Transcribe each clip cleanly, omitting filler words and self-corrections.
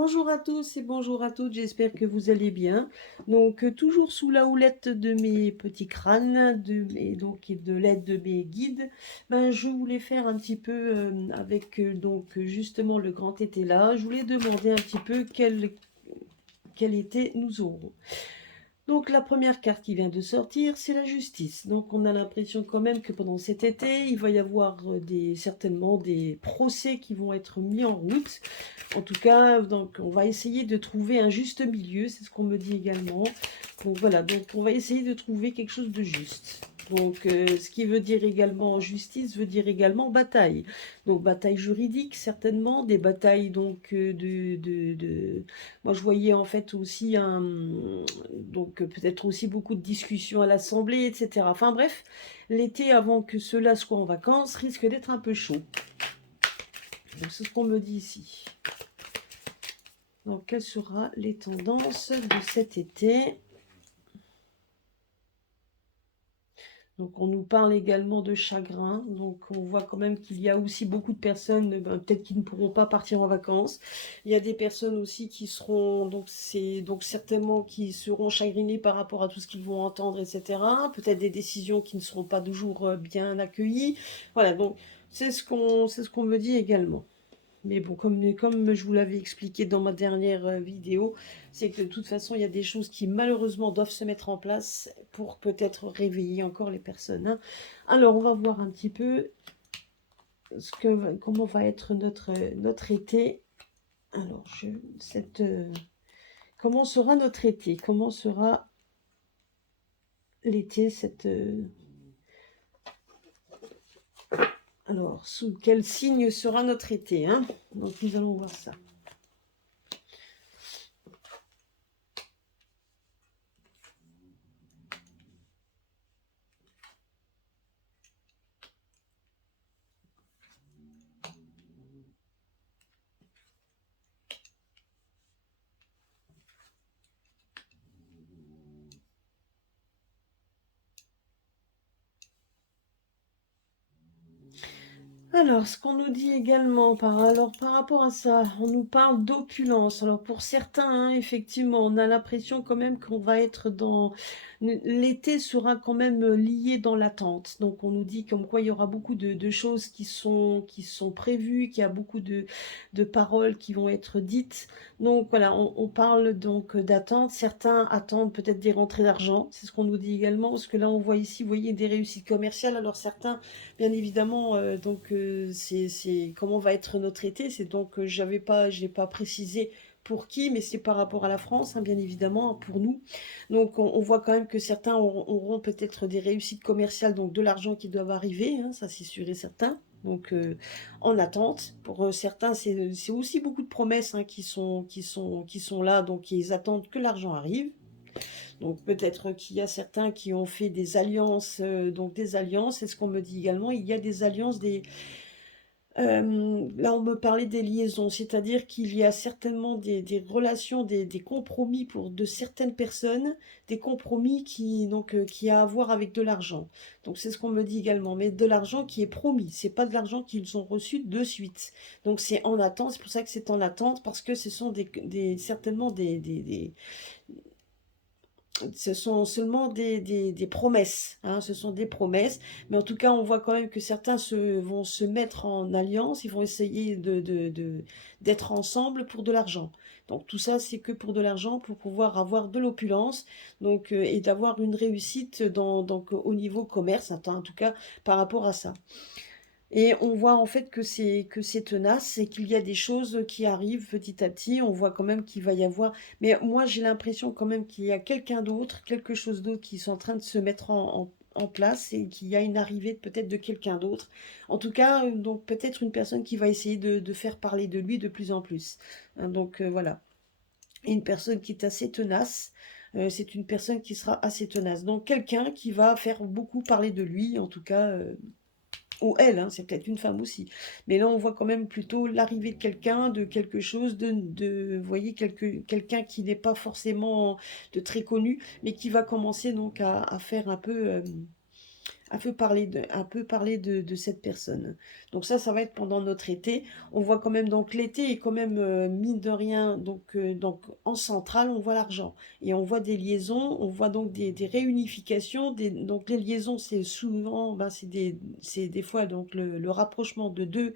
Bonjour à tous et bonjour à toutes, j'espère que vous allez bien. Donc, toujours sous la houlette de mes petits crânes et de l'aide de mes guides, ben, je voulais faire un petit peu avec justement le grand été là. Je voulais demander un petit peu quel été nous aurons. Donc la première carte qui vient de sortir, c'est la justice. Donc on a l'impression quand même que pendant cet été, il va y avoir certainement des procès qui vont être mis en route. En tout cas, donc on va essayer de trouver un juste milieu, c'est ce qu'on me dit également. Donc voilà, donc on va essayer de trouver quelque chose de juste. Donc ce qui veut dire également justice veut dire également bataille. Donc bataille juridique certainement, des batailles moi je voyais en fait aussi peut-être aussi beaucoup de discussions à l'Assemblée, etc. Enfin bref, l'été avant que cela soit en vacances risque d'être un peu chaud. Donc c'est ce qu'on me dit ici. Donc quelles seront les tendances de cet été? Donc on nous parle également de chagrin, donc on voit quand même qu'il y a aussi beaucoup de personnes, peut-être qui ne pourront pas partir en vacances. Il y a des personnes aussi qui seront, donc certainement qui seront chagrinées par rapport à tout ce qu'ils vont entendre, etc. Peut-être des décisions qui ne seront pas toujours bien accueillies. Voilà, donc c'est ce qu'on me dit également. Mais bon, comme je vous l'avais expliqué dans ma dernière vidéo, c'est que de toute façon, il y a des choses qui malheureusement doivent se mettre en place pour peut-être réveiller encore les personnes, hein. Alors, on va voir un petit peu comment va être notre été. Alors, comment sera notre été? Comment sera l'été alors, sous quel signe sera notre été, hein? Donc, nous allons voir ça. Alors, ce qu'on nous dit également par rapport à ça, on nous parle d'opulence. Alors, pour certains, hein, effectivement, on a l'impression quand même qu'on va être dans... L'été sera quand même lié dans l'attente. Donc, on nous dit comme quoi il y aura beaucoup de choses qui sont prévues, qu'il y a beaucoup de paroles qui vont être dites. Donc, voilà, on parle donc d'attente. Certains attendent peut-être des rentrées d'argent. C'est ce qu'on nous dit également. Parce que là, on voit ici, vous voyez, des réussites commerciales. Alors, certains bien évidemment, c'est comment va être notre été. C'est donc, j'ai pas précisé pour qui, mais c'est par rapport à la France, hein, bien évidemment, hein, pour nous. Donc, on voit quand même que certains auront peut-être des réussites commerciales, donc de l'argent qui doivent arriver, hein, ça c'est sûr et certain. Donc, en attente. Pour certains, c'est aussi beaucoup de promesses hein, qui sont là, donc ils attendent que l'argent arrive. Donc peut-être qu'il y a certains qui ont fait des alliances, donc des alliances. Et ce qu'on me dit également, il y a des alliances, là on me parlait des liaisons, c'est-à-dire qu'il y a certainement des relations, des compromis pour de certaines personnes, des compromis qui a à voir avec de l'argent. Donc c'est ce qu'on me dit également, mais de l'argent qui est promis, c'est pas de l'argent qu'ils ont reçu de suite. Donc c'est en attente, c'est pour ça que c'est en attente, parce que ce sont certainement ce sont seulement des promesses, hein, ce sont des promesses, mais en tout cas, on voit quand même que certains vont se mettre en alliance, ils vont essayer d'être ensemble pour de l'argent. Donc tout ça, c'est que pour de l'argent, pour pouvoir avoir de l'opulence, donc et d'avoir une réussite au niveau commerce, en tout cas par rapport à ça. Et on voit en fait que c'est tenace et qu'il y a des choses qui arrivent petit à petit. On voit quand même qu'il va y avoir. Mais moi, j'ai l'impression quand même qu'il y a quelqu'un d'autre, quelque chose d'autre qui est en train de se mettre en place et qu'il y a une arrivée peut-être de quelqu'un d'autre. En tout cas, donc peut-être une personne qui va essayer de faire parler de lui de plus en plus. Hein, donc voilà. Et une personne qui est assez tenace. C'est une personne qui sera assez tenace. Donc quelqu'un qui va faire beaucoup parler de lui, en tout cas. Ou elle, hein, c'est peut-être une femme aussi. Mais là, on voit quand même plutôt l'arrivée de quelqu'un, de quelque chose, vous voyez, quelqu'un qui n'est pas forcément de très connu, mais qui va commencer donc à faire un peu, de cette personne. Donc ça va être pendant notre été. On voit quand même, donc l'été est quand même, mine de rien, donc en centrale, on voit l'argent. Et on voit des liaisons, on voit donc des réunifications. Donc les liaisons, c'est souvent, ben, c'est des fois donc le rapprochement de deux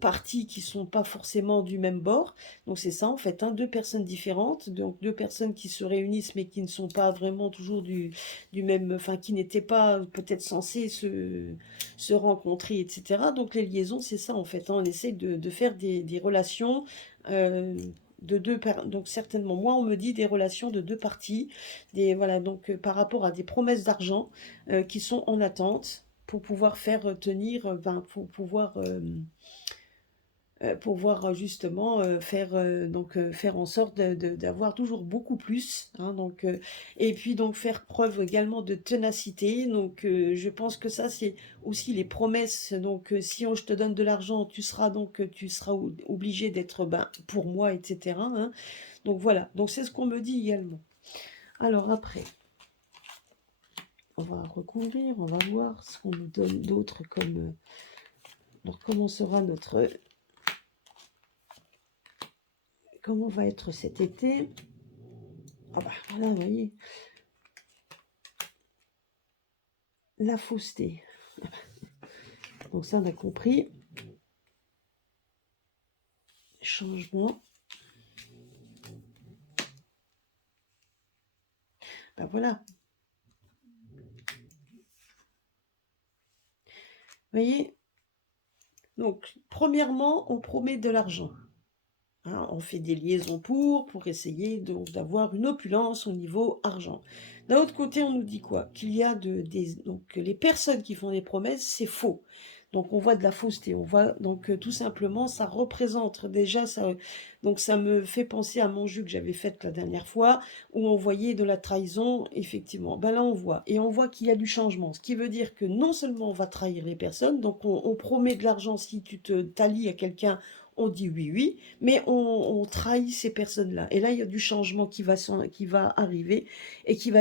parties qui sont pas forcément du même bord. Donc c'est ça en fait, hein, deux personnes différentes, donc deux personnes qui se réunissent mais qui ne sont pas vraiment toujours du même, enfin qui n'étaient pas peut-être censés se rencontrer, etc. Donc les liaisons, c'est ça en fait, hein, on essaie de faire des relations euh, donc certainement, moi on me dit des relations de deux parties, voilà, donc par rapport à des promesses d'argent qui sont en attente pour pouvoir faire tenir, pour pouvoir justement faire en sorte d'avoir toujours beaucoup plus, hein, et puis donc faire preuve également de ténacité. Donc je pense que ça c'est aussi les promesses. Donc si je te donne de l'argent, tu seras obligé d'être, ben, pour moi, etc., hein. Donc voilà, donc c'est ce qu'on me dit également. Alors après, on va recouvrir, on va voir ce qu'on nous donne d'autre comme alors comment sera comment va être cet été. Ah bah voilà, vous voyez, la fausseté. Donc ça, on a compris. Changement. Ben voilà. Vous voyez. Donc, premièrement, on promet de l'argent. Hein, on fait des liaisons pour essayer d'avoir une opulence au niveau argent. D'un autre côté, on nous dit quoi? Qu'il y a donc les personnes qui font des promesses, c'est faux. Donc on voit de la fausseté, on voit donc tout simplement ça représente déjà ça. Donc ça me fait penser à mon jus que j'avais fait la dernière fois où on voyait de la trahison, effectivement. Ben là on voit qu'il y a du changement, ce qui veut dire que non seulement on va trahir les personnes, donc on promet de l'argent si tu t'allies à quelqu'un, on dit oui, oui, mais on trahit ces personnes-là. Et là, il y a du changement qui va arriver et il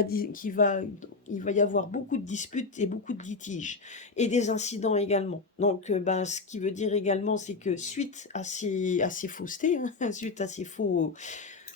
va y avoir beaucoup de disputes et beaucoup de litiges et des incidents également. Donc, ben, ce qui veut dire également, c'est que suite à ces faussetés, hein, suite à ces faux,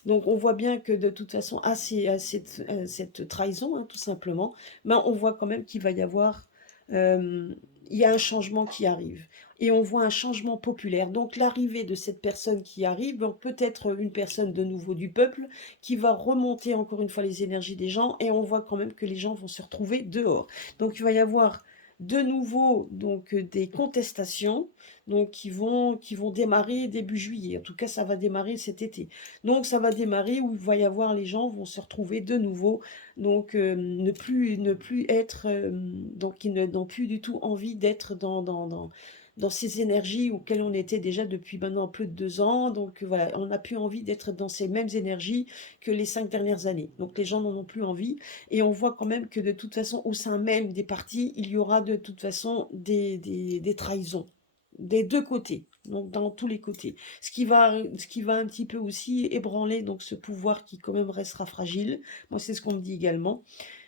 donc on voit bien que de toute façon, à cette trahison, hein, tout simplement, ben, on voit quand même qu'il va y avoir, il y a un changement qui arrive. Et on voit un changement populaire. Donc l'arrivée de cette personne qui arrive, donc peut-être une personne de nouveau du peuple, qui va remonter encore une fois les énergies des gens, et on voit quand même que les gens vont se retrouver dehors. Donc il va y avoir de nouveau des contestations donc qui vont démarrer début juillet. En tout cas, ça va démarrer cet été. Donc ça va démarrer où il va y avoir les gens vont se retrouver de nouveau, donc ne plus être, donc ils n'ont plus du tout envie d'être dans ces énergies auxquelles on était déjà depuis maintenant plus de 2 ans. Donc voilà, on n'a plus envie d'être dans ces mêmes énergies que les 5 dernières années. Donc les gens n'en ont plus envie. Et on voit quand même que de toute façon, au sein même des partis, il y aura de toute façon des trahisons des deux côtés, donc dans tous les côtés. Ce qui va un petit peu aussi ébranler donc ce pouvoir qui quand même restera fragile. Moi, c'est ce qu'on me dit également.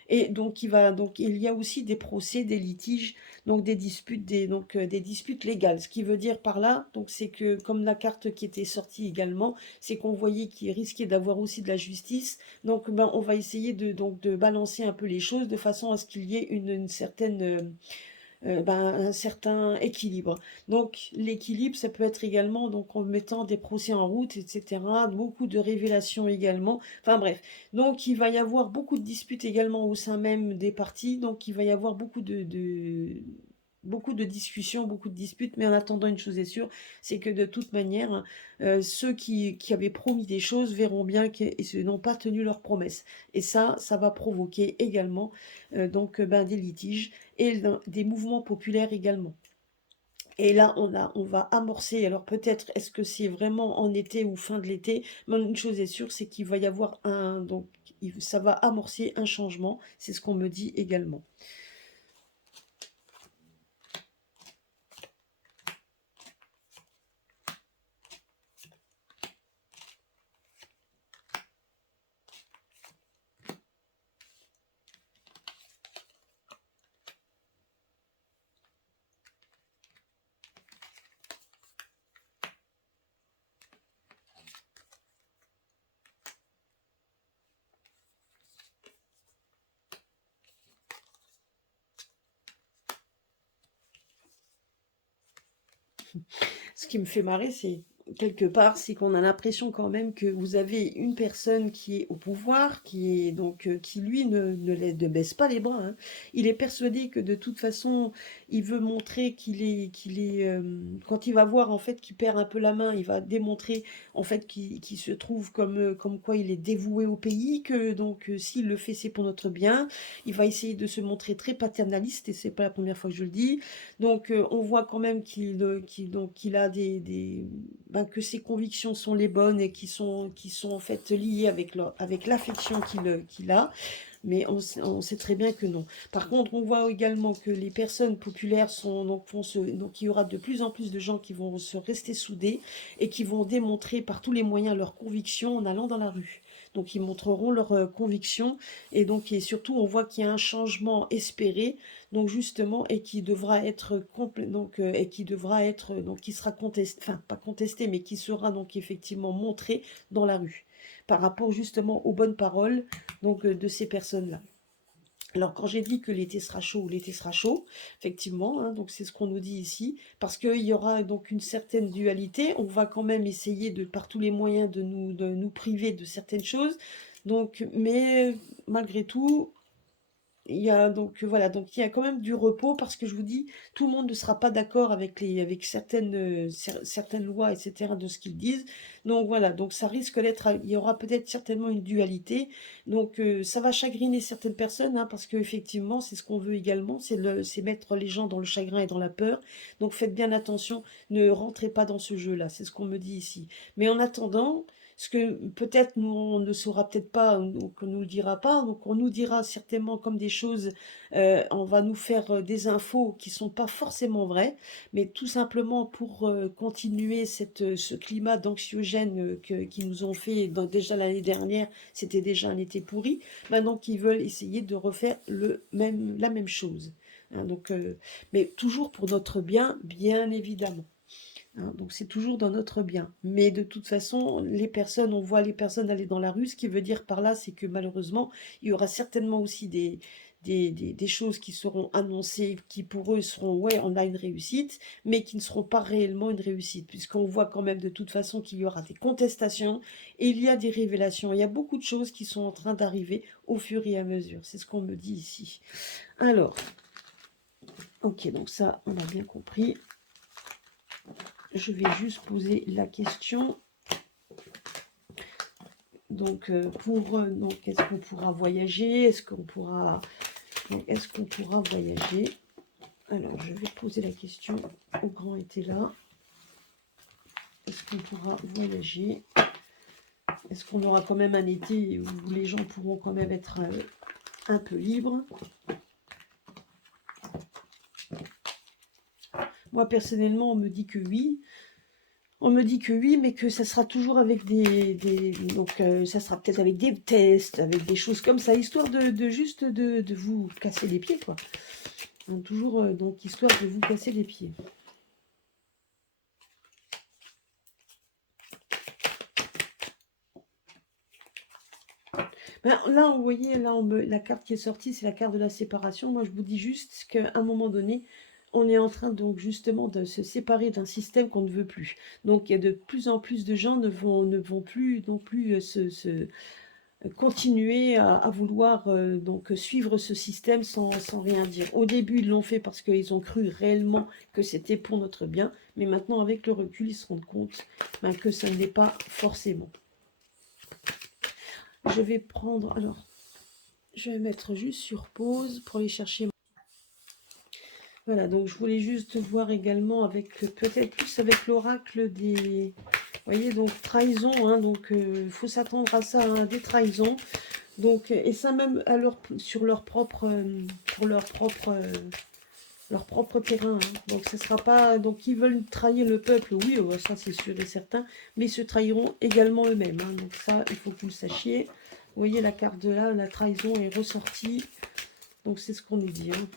Et donc il y a aussi des procès, des litiges, donc des disputes, des disputes légales. Ce qui veut dire par là, donc c'est que comme la carte qui était sortie également, c'est qu'on voyait qu'il risquait d'avoir aussi de la justice. Donc ben, on va essayer de balancer un peu les choses de façon à ce qu'il y ait une certaine ben, un certain équilibre. Donc l'équilibre, ça peut être également donc en mettant des procès en route, etc. Beaucoup de révélations également. Enfin bref, donc il va y avoir beaucoup de disputes également au sein même des partis. Donc il va y avoir beaucoup de discussions, beaucoup de disputes, mais en attendant, une chose est sûre, c'est que de toute manière, ceux qui avaient promis des choses verront bien qu'ils n'ont pas tenu leurs promesses. Et ça va provoquer également ben, des litiges et des mouvements populaires également. Et là, on va amorcer, alors peut-être est-ce que c'est vraiment en été ou fin de l'été, mais une chose est sûre, c'est qu'il va y avoir ça va amorcer un changement, c'est ce qu'on me dit également. Ce qui me fait marrer, c'est quelque part, c'est qu'on a l'impression quand même que vous avez une personne qui est au pouvoir, qui est donc qui lui ne baisse pas les bras, hein. Il est persuadé que de toute façon, il veut montrer qu'il est quand il va voir en fait qu'il perd un peu la main, il va démontrer en fait qu'il se trouve comme quoi il est dévoué au pays, que donc s'il le fait, c'est pour notre bien. Il va essayer de se montrer très paternaliste et c'est pas la première fois que je le dis. Donc, on voit quand même qu'il a ben, que ses convictions sont les bonnes et qui sont en fait liées avec l'affection qu'il a, mais on sait très bien que non. Par contre, on voit également que les personnes populaires donc il y aura de plus en plus de gens qui vont se rester soudés et qui vont démontrer par tous les moyens leurs convictions en allant dans la rue. Donc, ils montreront leurs convictions et donc et surtout, on voit qu'il y a un changement espéré donc justement, et qui devra être et qui devra être donc qui sera contesté, enfin pas contesté, mais qui sera donc effectivement montré dans la rue, par rapport justement aux bonnes paroles donc de ces personnes-là. Alors quand j'ai dit que l'été sera chaud, effectivement, hein, donc c'est ce qu'on nous dit ici, parce qu'il y aura donc une certaine dualité, on va quand même essayer de par tous les moyens de nous priver de certaines choses, donc mais malgré tout, il y a donc voilà, donc il y a quand même du repos parce que je vous dis, tout le monde ne sera pas d'accord avec certaines lois, etc., de ce qu'ils disent. Donc voilà, donc ça risque d'être, il y aura peut-être certainement une dualité. Donc ça va chagriner certaines personnes, hein, parce qu'effectivement, c'est ce qu'on veut également, c'est mettre les gens dans le chagrin et dans la peur. Donc faites bien attention, ne rentrez pas dans ce jeu-là, c'est ce qu'on me dit ici. Mais en attendant, ce que peut-être nous, on ne saura peut-être pas, donc on nous le dira pas, donc on nous dira certainement comme des choses, on va nous faire des infos qui sont pas forcément vraies, mais tout simplement pour continuer ce climat d'anxiogène qu'ils nous ont fait déjà l'année dernière, c'était déjà un été pourri, maintenant qu'ils veulent essayer de refaire la même chose. Hein, donc, mais toujours pour notre bien, bien évidemment. Hein, donc c'est toujours dans notre bien. Mais de toute façon, on voit les personnes aller dans la rue. Ce qui veut dire par là, c'est que malheureusement, il y aura certainement aussi des choses qui seront annoncées, qui pour eux seront, ouais, on a une réussite, mais qui ne seront pas réellement une réussite, puisqu'on voit quand même de toute façon qu'il y aura des contestations et il y a des révélations. Il y a beaucoup de choses qui sont en train d'arriver au fur et à mesure. C'est ce qu'on me dit ici. Alors, ok, donc ça, on a bien compris. Je vais juste poser la question. Donc, est-ce qu'on pourra voyager? Est-ce qu'on pourra voyager? Alors, je vais poser la question au grand été là. Est-ce qu'on pourra voyager? Est-ce qu'on aura quand même un été où les gens pourront quand même être un peu libres? Moi, personnellement, on me dit que oui. On me dit que oui, mais que ça sera toujours avec ça sera peut-être avec des tests, avec des choses comme ça, histoire juste de vous casser les pieds, quoi. Hein, toujours, donc, histoire de vous casser les pieds. Ben, là, vous voyez, là, la carte qui est sortie, c'est la carte de la séparation. Moi, je vous dis juste qu'à un moment donné, on est en train donc justement de se séparer d'un système qu'on ne veut plus. Donc, il y a de plus en plus de gens ne vont plus non plus continuer à vouloir donc suivre ce système sans rien dire. Au début, ils l'ont fait parce qu'ils ont cru réellement que c'était pour notre bien, mais maintenant, avec le recul, ils se rendent compte ben, que ça ne l'est pas forcément. Je vais prendre, alors, je vais mettre juste sur pause pour aller chercher. Voilà, donc je voulais juste voir également avec, peut-être plus avec l'oracle des... Vous voyez, donc trahison, hein, donc il faut s'attendre à ça, hein, des trahisons. Donc, et ça même à sur pour leur propre terrain. Hein. Donc, ce sera pas. Donc, ils veulent trahir le peuple, oui, ça c'est sûr et certain, mais ils se trahiront également eux-mêmes. Hein. Donc, ça, il faut que vous le sachiez. Vous voyez, la carte de là, la trahison est ressortie. Donc, c'est ce qu'on nous dit. Hein.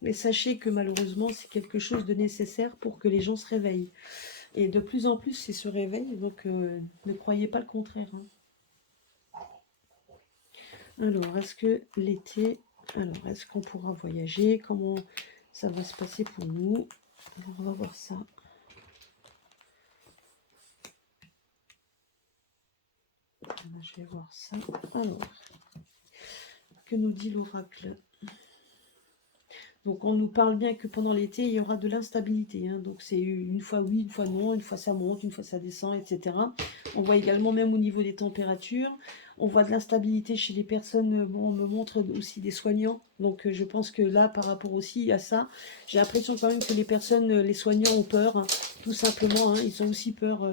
Mais sachez que malheureusement, c'est quelque chose de nécessaire pour que les gens se réveillent. Et de plus en plus, ils se réveillent, donc ne croyez pas le contraire. Hein. Alors, est-ce que l'été... Alors, est-ce qu'on pourra voyager? Comment ça va se passer pour nous? Alors, on va voir ça. Je vais voir ça. Alors, que nous dit l'oracle? Donc on nous parle bien que pendant l'été, il y aura de l'instabilité. Hein. Donc c'est une fois oui, une fois non, une fois ça monte, une fois ça descend, etc. On voit également même au niveau des températures, on voit de l'instabilité chez les personnes. Bon, on me montre aussi des soignants. Donc je pense que là, par rapport aussi à ça, j'ai l'impression quand même que les personnes, les soignants ont peur. Hein, tout simplement, hein, ils ont aussi peur.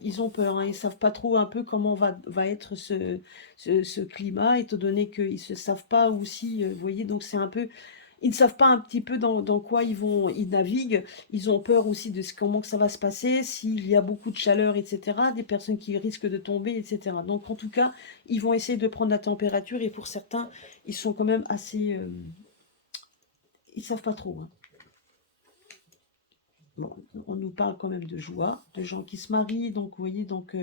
Ils ont peur, hein, ils ne savent pas trop un peu comment va être ce climat, étant donné qu'ils ne se savent pas aussi, vous voyez, donc c'est un peu, ils ne savent pas un petit peu dans quoi ils naviguent, ils ont peur aussi de comment que ça va se passer, s'il y a beaucoup de chaleur, etc., des personnes qui risquent de tomber, etc. Donc en tout cas, ils vont essayer de prendre la température, et pour certains, ils sont quand même assez, ils ne savent pas trop, hein. Bon, on nous parle quand même de joie, de gens qui se marient, donc vous voyez, donc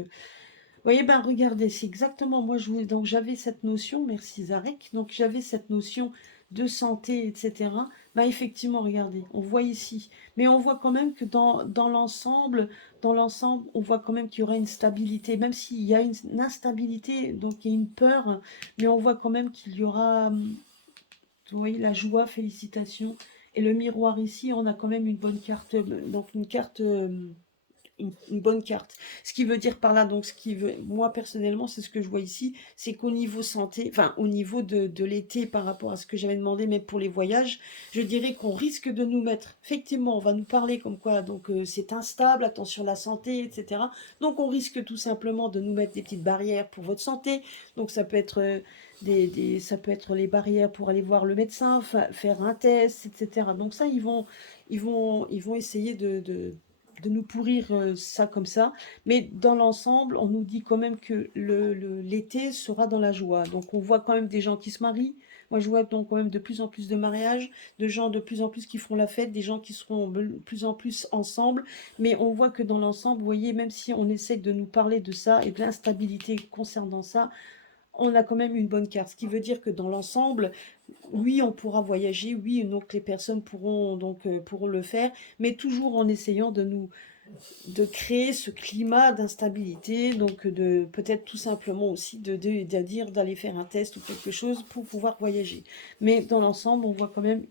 voyez, ben regardez, c'est exactement, moi donc j'avais cette notion, merci Zarek, donc j'avais cette notion de santé, etc. Ben effectivement, regardez, on voit ici, mais on voit quand même que dans l'ensemble, on voit quand même qu'il y aura une stabilité, même s'il y a une instabilité, donc il y a une peur, mais on voit quand même qu'il y aura, vous voyez, la joie, félicitations, et le miroir ici, on a quand même une bonne carte, donc une carte... une bonne carte. Ce qui veut dire par là, donc ce qui veut, moi personnellement, c'est ce que je vois ici, c'est qu'au niveau santé, enfin au niveau de l'été par rapport à ce que j'avais demandé, mais pour les voyages, je dirais qu'on risque de nous mettre, effectivement, on va nous parler comme quoi, donc c'est instable, attention à la santé, etc. Donc on risque tout simplement de nous mettre des petites barrières pour votre santé, donc ça peut être... ça peut être les barrières pour aller voir le médecin, faire un test, etc. Donc ça, ils vont essayer de nous pourrir ça comme ça. Mais dans l'ensemble, on nous dit quand même que l'été sera dans la joie. Donc on voit quand même des gens qui se marient. Moi, je vois donc quand même de plus en plus de mariages, de gens de plus en plus qui feront la fête, des gens qui seront de plus en plus ensemble. Mais on voit que dans l'ensemble, vous voyez, même si on essaie de nous parler de ça et de l'instabilité concernant ça, on a quand même une bonne carte. Ce qui veut dire que dans l'ensemble, oui, on pourra voyager, oui, donc les personnes pourront le faire, mais toujours en essayant de créer ce climat d'instabilité, donc de peut-être tout simplement aussi de dire d'aller faire un test ou quelque chose pour pouvoir voyager. Mais dans l'ensemble, on voit quand même,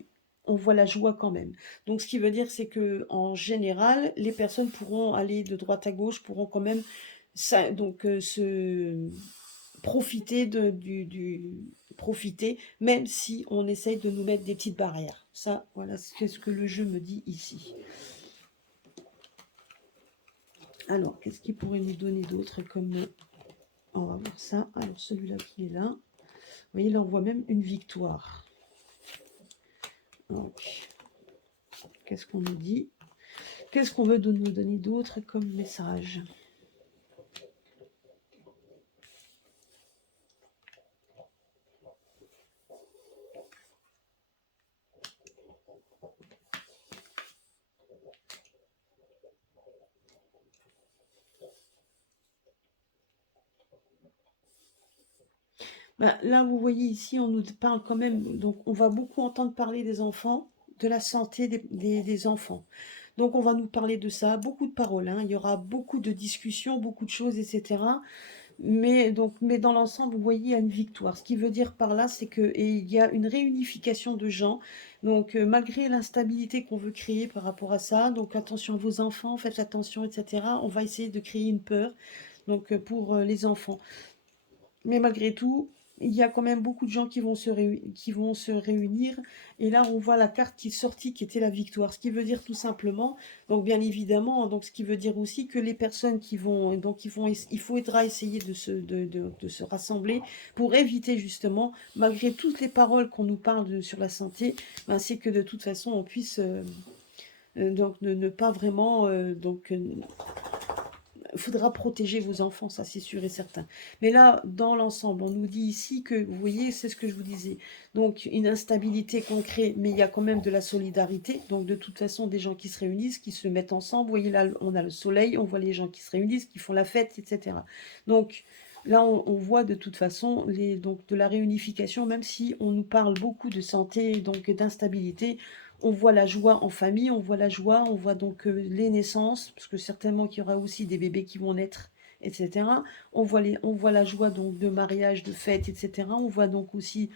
on voit la joie quand même. Donc ce qui veut dire, c'est que en général, les personnes pourront aller de droite à gauche, pourront quand même ça, donc se profiter profiter, même si on essaye de nous mettre des petites barrières. Ça, voilà, c'est ce que le jeu me dit ici. Alors, qu'est-ce qu'il pourrait nous donner d'autre comme... On va voir ça. Alors, celui-là qui est là. Vous voyez, là, on voit même une victoire. Donc, qu'est-ce qu'on nous dit? Qu'est-ce qu'on veut nous donner d'autre comme message? Ben, là, vous voyez ici, on nous parle quand même, donc on va beaucoup entendre parler des enfants, de la santé des enfants. Donc on va nous parler de ça, beaucoup de paroles, hein. Il y aura beaucoup de discussions, beaucoup de choses, etc. Mais dans l'ensemble, vous voyez, il y a une victoire. Ce qui veut dire par là, c'est qu'il y a une réunification de gens. Donc malgré l'instabilité qu'on veut créer par rapport à ça, donc attention à vos enfants, faites attention, etc. On va essayer de créer une peur donc, pour les enfants. Mais malgré tout, il y a quand même beaucoup de gens qui vont se réunir. Et là, on voit la carte qui est sortie, qui était la victoire. Ce qui veut dire tout simplement, donc bien évidemment, donc ce qui veut dire aussi que les personnes il faudra essayer de se rassembler pour éviter justement, malgré toutes les paroles qu'on nous parle sur la santé, ben, c'est que de toute façon, on puisse donc ne pas vraiment faudra protéger vos enfants, ça c'est sûr et certain. Mais là, dans l'ensemble, on nous dit ici que, vous voyez, c'est ce que je vous disais, donc une instabilité qu'on crée, mais il y a quand même de la solidarité, donc de toute façon, des gens qui se réunissent, qui se mettent ensemble, vous voyez là, on a le soleil, on voit les gens qui se réunissent, qui font la fête, etc. Donc, là, on voit de toute façon donc, de la réunification, même si on nous parle beaucoup de santé, donc d'instabilité, On voit la joie en famille, on voit la joie, on voit donc les naissances, parce que certainement qu'il y aura aussi des bébés qui vont naître, etc. On voit la joie donc de mariage, de fête, etc. On voit donc aussi,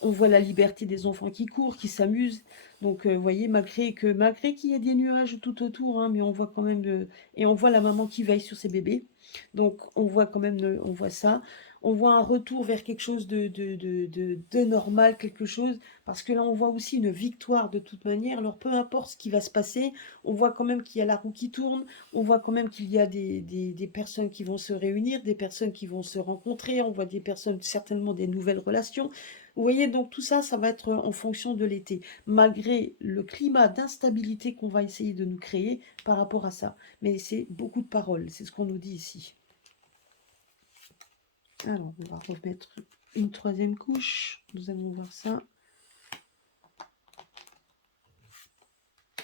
on voit la liberté des enfants qui courent, qui s'amusent. Donc, vous voyez, malgré qu'il y ait des nuages tout autour, hein, mais on voit quand même, et on voit la maman qui veille sur ses bébés. Donc, on voit quand même, on voit ça. On voit un retour vers quelque chose de normal, quelque chose, parce que là, on voit aussi une victoire de toute manière. Alors, peu importe ce qui va se passer, on voit quand même qu'il y a la roue qui tourne, on voit quand même qu'il y a des personnes qui vont se réunir, des personnes qui vont se rencontrer, on voit des personnes, certainement des nouvelles relations. Vous voyez, donc tout ça, ça va être en fonction de l'été, malgré le climat d'instabilité qu'on va essayer de nous créer par rapport à ça. Mais c'est beaucoup de paroles, c'est ce qu'on nous dit ici. Alors, on va remettre une troisième couche. Nous allons voir ça.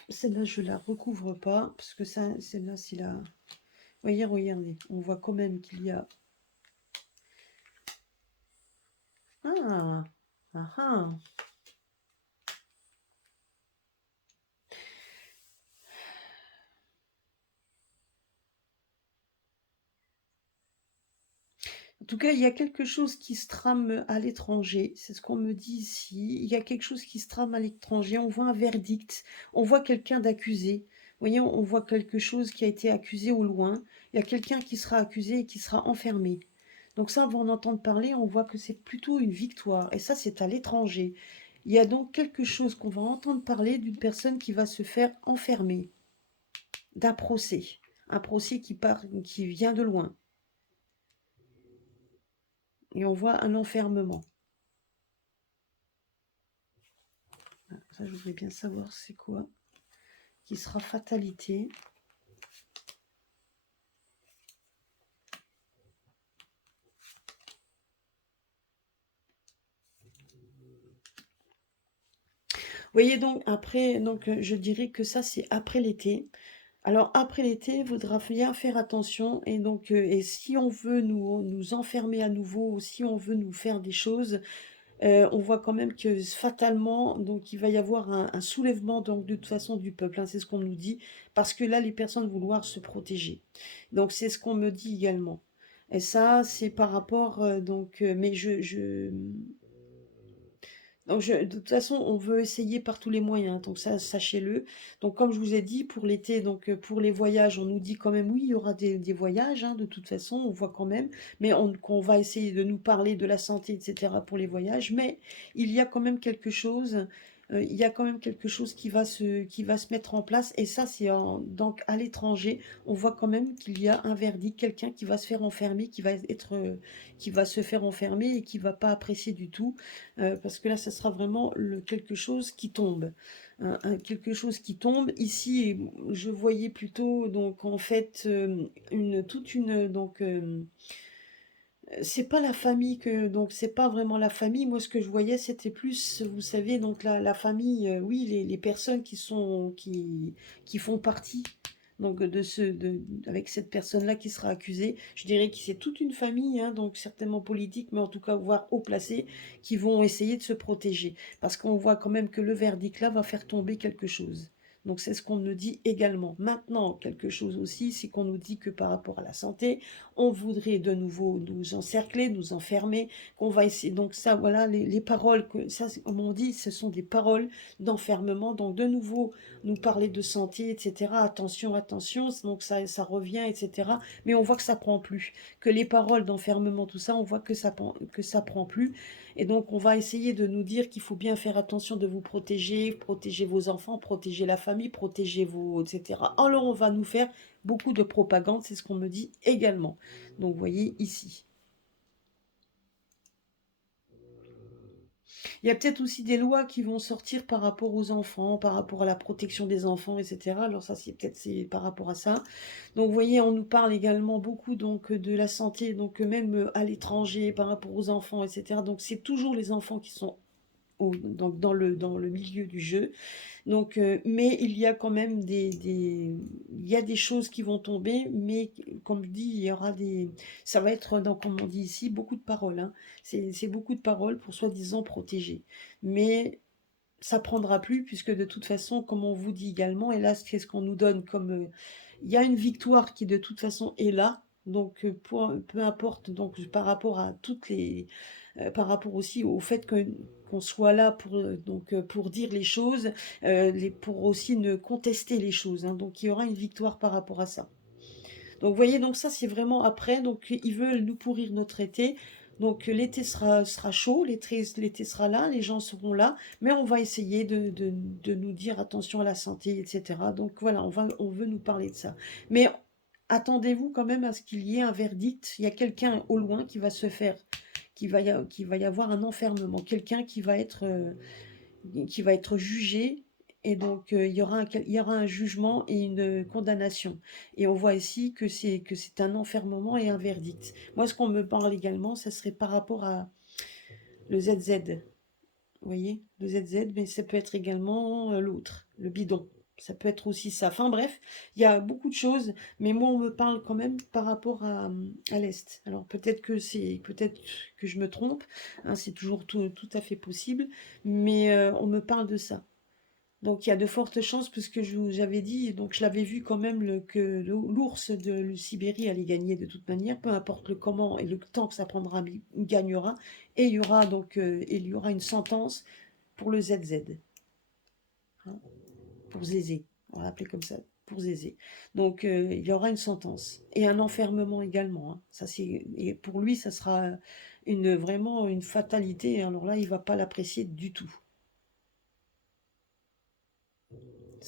Celle-là, je la recouvre pas, parce que ça, celle-là, c'est la... Voyez, regardez, on voit quand même qu'il y a... Ah, ah, ah. En tout cas, il y a quelque chose qui se trame à l'étranger, c'est ce qu'on me dit ici. Il y a quelque chose qui se trame à l'étranger, on voit un verdict, on voit quelqu'un d'accusé. Vous voyez, on voit quelque chose qui a été accusé au loin. Il y a quelqu'un qui sera accusé et qui sera enfermé. Donc ça, on va en entendre parler, on voit que c'est plutôt une victoire. Et ça, c'est à l'étranger. Il y a donc quelque chose qu'on va entendre parler d'une personne qui va se faire enfermer, d'un procès. Un procès qui vient de loin. Et on voit un enfermement. Ça, je voudrais bien savoir c'est quoi. Qui sera fatalité. Vous voyez donc, après, donc, je dirais que ça, c'est après l'été. Alors, après l'été, il faudra bien faire attention. Et donc, et si on veut nous enfermer à nouveau, ou si on veut nous faire des choses, on voit quand même que fatalement, donc il va y avoir un soulèvement donc de toute façon du peuple, hein, c'est ce qu'on nous dit, parce que là, les personnes vont vouloir se protéger. Donc c'est ce qu'on me dit également. Et ça, c'est par rapport, donc, mais donc de toute façon, on veut essayer par tous les moyens, donc ça, sachez-le. Donc comme je vous ai dit, pour l'été, donc pour les voyages, on nous dit quand même, oui, il y aura des voyages, hein, de toute façon, on voit quand même, mais qu'on va essayer de nous parler de la santé, etc. pour les voyages, mais il y a quand même quelque chose, il y a quand même quelque chose qui va se mettre en place, et ça, c'est donc à l'étranger, on voit quand même qu'il y a un verdict, quelqu'un qui va se faire enfermer, qui va se faire enfermer et qui va pas apprécier du tout. Parce que là, ça sera vraiment quelque chose qui tombe. Quelque chose qui tombe. Ici, je voyais plutôt, donc, en fait, toute une, donc, c'est pas la famille donc, c'est pas vraiment la famille. Moi, ce que je voyais, c'était plus, vous savez, donc, la famille, oui, les personnes qui font partie donc avec cette personne-là qui sera accusée. Je dirais que c'est toute une famille, hein, donc certainement politique, mais en tout cas voire haut placé, qui vont essayer de se protéger. Parce qu'on voit quand même que le verdict là va faire tomber quelque chose. Donc c'est ce qu'on nous dit également. Maintenant, quelque chose aussi, c'est qu'on nous dit que par rapport à la santé, on voudrait de nouveau nous encercler, nous enfermer, qu'on va essayer. Donc ça, voilà, les paroles, ça, comme on dit, ce sont des paroles d'enfermement. Donc de nouveau, nous parler de santé, etc. Attention, attention, donc ça revient, etc. Mais on voit que ça prend plus, que les paroles d'enfermement, tout ça, on voit que ça prend plus. Et donc on va essayer de nous dire qu'il faut bien faire attention de vous protéger, protéger vos enfants, protéger la famille, protéger vos, etc. Alors on va nous faire beaucoup de propagande, c'est ce qu'on me dit également. Donc vous voyez ici. Il y a peut-être aussi des lois qui vont sortir par rapport aux enfants, par rapport à la protection des enfants, etc. Alors ça, c'est par rapport à ça. Donc vous voyez, on nous parle également beaucoup donc de la santé, donc même à l'étranger, par rapport aux enfants, etc. Donc c'est toujours les enfants qui sont donc dans le milieu du jeu. Donc, mais il y a quand même il y a des choses qui vont tomber, mais comme je dis, il y aura ça va être, donc, comme on dit ici, beaucoup de paroles, hein. C'est beaucoup de paroles pour soi-disant protéger. Mais ça prendra plus puisque de toute façon, comme on vous dit également, et là, c'est ce qu'on nous donne comme... il y a une victoire qui de toute façon est là, donc peu importe, donc par rapport à toutes les... par rapport aussi au fait qu'on soit là pour, pour dire les choses, pour aussi ne contester les choses, hein, donc il y aura une victoire par rapport à ça. Donc vous voyez, donc ça c'est vraiment après, donc ils veulent nous pourrir notre été. Donc l'été sera chaud, l'été sera là, les gens seront là, mais on va essayer de nous dire attention à la santé, etc. Donc voilà, on veut nous parler de ça. Mais attendez-vous quand même à ce qu'il y ait un verdict. Il y a quelqu'un au loin qui va se faire, qui va y avoir un enfermement, quelqu'un qui va être jugé, et donc il y aura un jugement et une condamnation. Et on voit ici que c'est un enfermement et un verdict. Moi, ce qu'on me parle également, ça serait par rapport à le ZZ. Vous voyez, le ZZ, mais ça peut être également l'autre, le bidon. Ça peut être aussi ça. Enfin bref, il y a beaucoup de choses, mais moi on me parle quand même par rapport à l'Est. Alors peut-être que je me trompe, hein, c'est toujours tout à fait possible, mais on me parle de ça. Donc il y a de fortes chances, puisque j'avais dit, donc je l'avais vu quand même, que l'ours de Sibérie allait gagner de toute manière, peu importe le comment et le temps que ça prendra, il gagnera. Et il y aura une sentence pour le ZZ, hein, pour Zézé, on va l'appeler comme ça, pour Zézé. Donc il y aura une sentence et un enfermement également, hein. Ça, et pour lui, ça sera vraiment une fatalité. Alors là, il va pas l'apprécier du tout.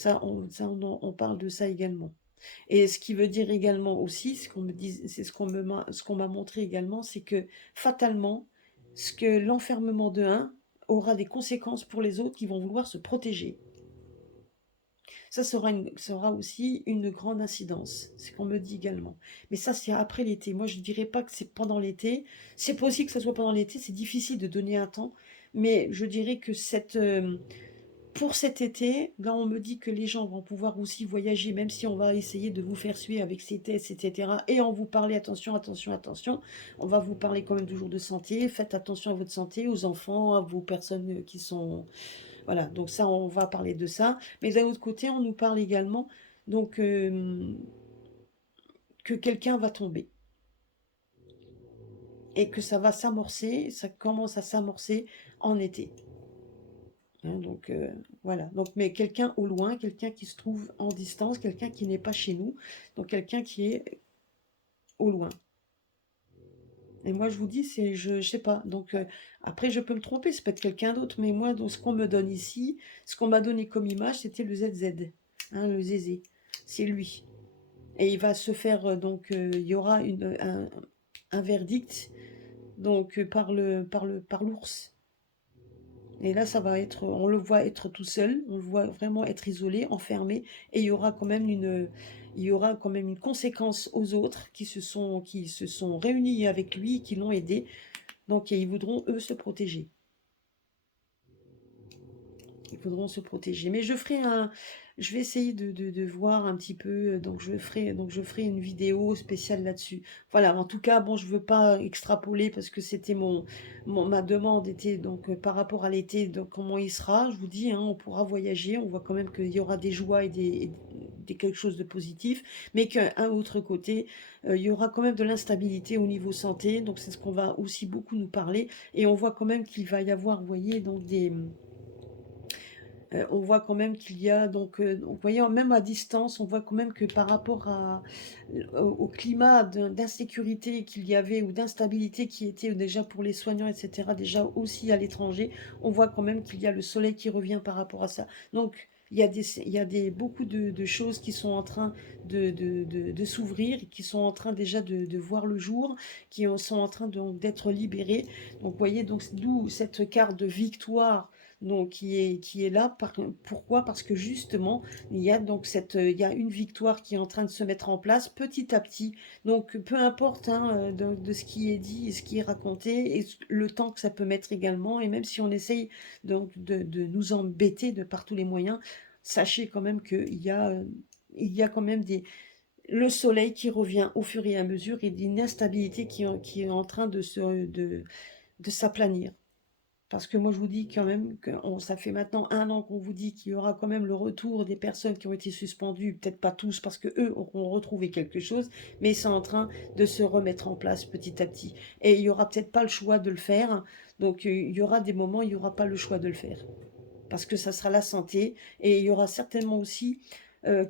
On parle de ça également. Et ce qui veut dire également aussi, c'est ce qu'on m'a montré également, c'est que fatalement, ce que l'enfermement de un aura des conséquences pour les autres qui vont vouloir se protéger. Ça aura aussi une grande incidence, c'est ce qu'on me dit également. Mais ça, c'est après l'été. Moi, je ne dirais pas que c'est pendant l'été. C'est possible que ce soit pendant l'été, c'est difficile de donner un temps. Mais je dirais que pour cet été, là, on me dit que les gens vont pouvoir aussi voyager, même si on va essayer de vous faire suer avec ces tests, etc. Et on vous parler, attention, attention, attention. On va vous parler quand même toujours de santé. Faites attention à votre santé, aux enfants, à vos personnes qui sont... Voilà, donc ça, on va parler de ça. Mais d'un autre côté, on nous parle également donc que quelqu'un va tomber. Et que ça va s'amorcer, ça commence à s'amorcer en été. Hein, donc voilà, donc, mais quelqu'un au loin, quelqu'un qui se trouve en distance, quelqu'un qui n'est pas chez nous, donc quelqu'un qui est au loin. Et moi je vous dis, je sais pas, donc après je peux me tromper, c'est peut-être quelqu'un d'autre, mais moi donc, ce qu'on me donne ici, ce qu'on m'a donné comme image, c'était le ZZ, hein, le Zézé, c'est lui. Et il va se faire, il y aura un verdict donc par l'ours. Et là, ça va être, on le voit être tout seul, on le voit vraiment être isolé, enfermé, et il y aura quand même une conséquence aux autres qui se sont réunis avec lui, qui l'ont aidé. Donc, ils voudront eux se protéger. Ils voudront se protéger. Mais je vais essayer de voir un petit peu, donc je ferai une vidéo spéciale là-dessus. Voilà, en tout cas, bon, je veux pas extrapoler parce que c'était ma demande était donc par rapport à l'été, donc comment il sera. Je vous dis, hein, on pourra voyager, on voit quand même qu'il y aura des joies et quelque chose de positif, mais qu'un autre côté, il y aura quand même de l'instabilité au niveau santé. Donc c'est ce qu'on va aussi beaucoup nous parler, et on voit quand même qu'il va y avoir, vous voyez, donc on voit quand même qu'il y a, vous voyez, même à distance, on voit quand même que par rapport au climat d'insécurité qu'il y avait ou d'instabilité qui était déjà pour les soignants, etc., déjà aussi à l'étranger, on voit quand même qu'il y a le soleil qui revient par rapport à ça. Donc, il y a beaucoup de choses qui sont en train de s'ouvrir, qui sont en train déjà de voir le jour, qui sont en train d'être libérées. Donc, vous voyez, donc, d'où cette carte de victoire, donc qui est là. Pourquoi? Parce que justement, il y a une victoire qui est en train de se mettre en place petit à petit. Donc peu importe, hein, de ce qui est dit et ce qui est raconté, et le temps que ça peut mettre également, et même si on essaye donc de nous embêter de par tous les moyens, sachez quand même il y a quand même le soleil qui revient au fur et à mesure, et d'une instabilité qui est en train de s'aplanir. Parce que moi, je vous dis quand même que ça fait maintenant 1 an qu'on vous dit qu'il y aura quand même le retour des personnes qui ont été suspendues, peut-être pas tous parce que eux auront retrouvé quelque chose, mais c'est en train de se remettre en place petit à petit. Et il y aura peut-être pas le choix de le faire, donc il y aura des moments, il n'y aura pas le choix de le faire. Parce que ça sera la santé, et il y aura certainement aussi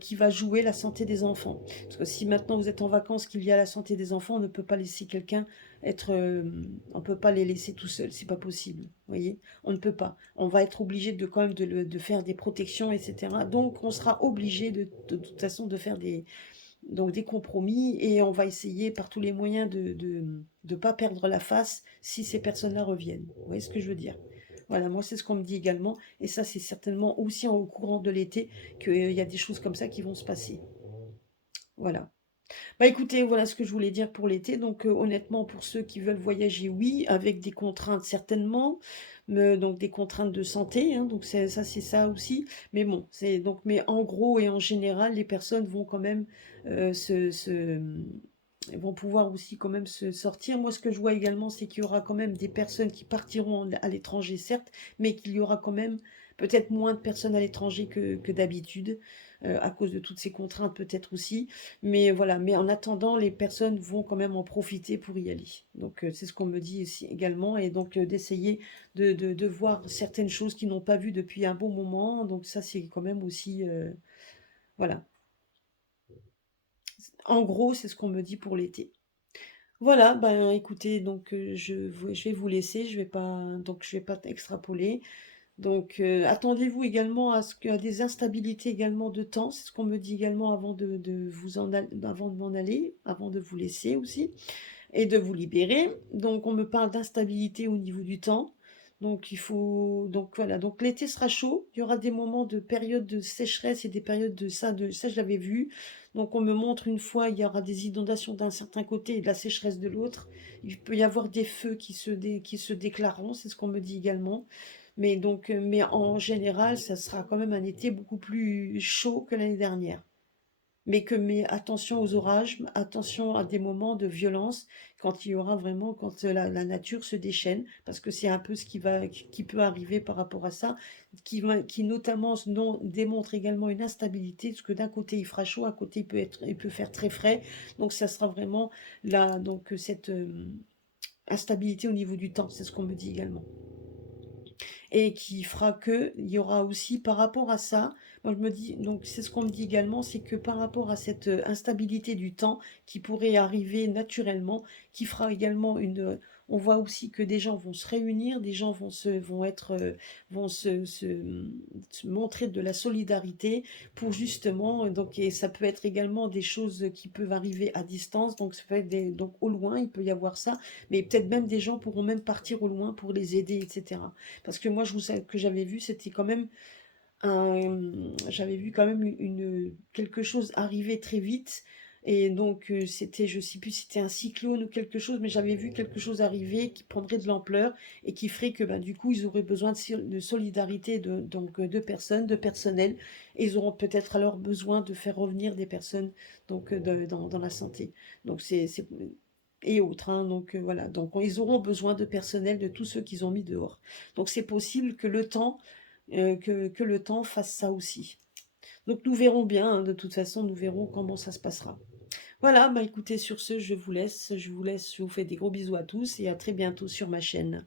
qui va jouer la santé des enfants. Parce que si maintenant vous êtes en vacances, qu'il y a la santé des enfants, on ne peut pas laisser quelqu'un être, on ne peut pas les laisser tout seuls, c'est pas possible, vous voyez, on ne peut pas. On va être obligé de quand même de faire des protections, etc. Donc on sera obligé de toute façon de faire donc des compromis, et on va essayer par tous les moyens de pas perdre la face si ces personnes-là reviennent. Vous voyez ce que je veux dire? Voilà, moi c'est ce qu'on me dit également, et ça c'est certainement aussi au courant de l'été qu'il y a des choses comme ça qui vont se passer. Voilà. Bah écoutez, voilà ce que je voulais dire pour l'été. Donc honnêtement, pour ceux qui veulent voyager, oui, avec des contraintes certainement, donc des contraintes de santé, hein, donc ça c'est ça aussi. Mais bon, c'est donc, mais en gros et en général, les personnes vont quand même vont pouvoir aussi quand même se sortir. Moi, ce que je vois également, c'est qu'il y aura quand même des personnes qui partiront à l'étranger, certes, mais qu'il y aura quand même peut-être moins de personnes à l'étranger que d'habitude, à cause de toutes ces contraintes peut-être aussi. Mais voilà, mais en attendant, les personnes vont quand même en profiter pour y aller. Donc c'est ce qu'on me dit ici également, et donc d'essayer de voir certaines choses qu'ils n'ont pas vues depuis un bon moment. Donc ça, c'est quand même aussi, voilà. En gros, c'est ce qu'on me dit pour l'été. Voilà, ben écoutez, donc je vais vous laisser, je vais pas extrapoler. Donc attendez-vous également à des instabilités également de temps, c'est ce qu'on me dit également avant avant de m'en aller, avant de vous laisser aussi et de vous libérer. Donc on me parle d'instabilité au niveau du temps. Donc il faut donc voilà, donc l'été sera chaud, il y aura des moments de période de sécheresse et des périodes de ça je l'avais vu. Donc on me montre une fois, il y aura des inondations d'un certain côté et de la sécheresse de l'autre. Il peut y avoir des feux qui se déclareront, c'est ce qu'on me dit également. Mais donc mais en général, ça sera quand même un été beaucoup plus chaud que l'année dernière. Mais attention aux orages, attention à des moments de violence quand il y aura vraiment, quand la nature se déchaîne, parce que c'est un peu ce qui peut arriver par rapport à ça, qui notamment démontre également une instabilité, parce que d'un côté il fera chaud, à côté il peut faire très frais, donc ça sera vraiment là, donc cette instabilité au niveau du temps, c'est ce qu'on me dit également, et qui fera que il y aura aussi par rapport à ça, moi je me dis, donc c'est ce qu'on me dit également, c'est que par rapport à cette instabilité du temps qui pourrait arriver naturellement, qui fera également on voit aussi que des gens vont se réunir, des gens vont être, vont se montrer de la solidarité pour justement, donc, et ça peut être également des choses qui peuvent arriver à distance, donc ça peut être donc au loin, il peut y avoir ça, mais peut-être même des gens pourront même partir au loin pour les aider, etc. Parce que moi, que j'avais vu, c'était quand même j'avais vu quand même quelque chose arriver très vite. Et donc, c'était, je sais plus si c'était un cyclone ou quelque chose, mais j'avais vu quelque chose arriver qui prendrait de l'ampleur et qui ferait que, ben, du coup, ils auraient besoin de solidarité donc, de personnes, de personnel. Et ils auront peut-être alors besoin de faire revenir des personnes donc, dans la santé. Donc, et autres, hein, donc voilà. Donc, ils auront besoin de personnel, de tous ceux qu'ils ont mis dehors. Donc, c'est possible que le temps fasse ça aussi. Donc nous verrons bien, hein, de toute façon, nous verrons comment ça se passera. Voilà, bah écoutez, sur ce, je vous laisse, je vous fais des gros bisous à tous et à très bientôt sur ma chaîne.